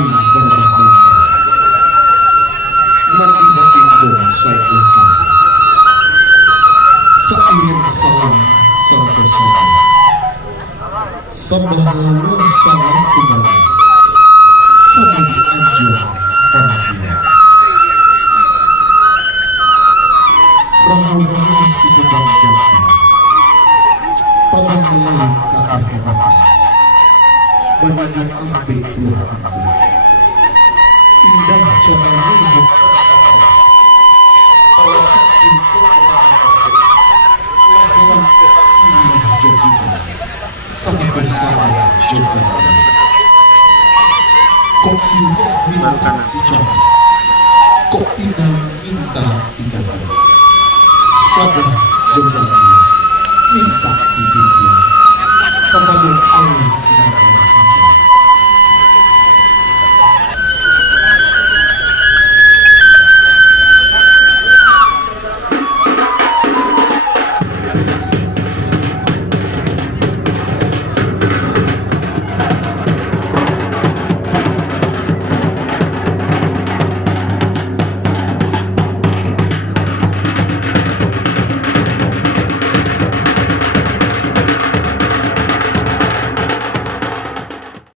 saling berbagi. Nanti bertimbang saya ucap. Seiring salam serta salam. Sembah lalu salam kembali. Sambil dianjur panitia. Ramu-ramu si kebang jati. Paman melayu kakak kebang. Banyak yang ambil keluar ambil. Indah cara menunjuk. Kalau cinta lakukan kok silah joginya. Sampai salah joginya. Kok silah minta dicoba. Kok tidak minta dicoba. Sabar joginya minta dicoba.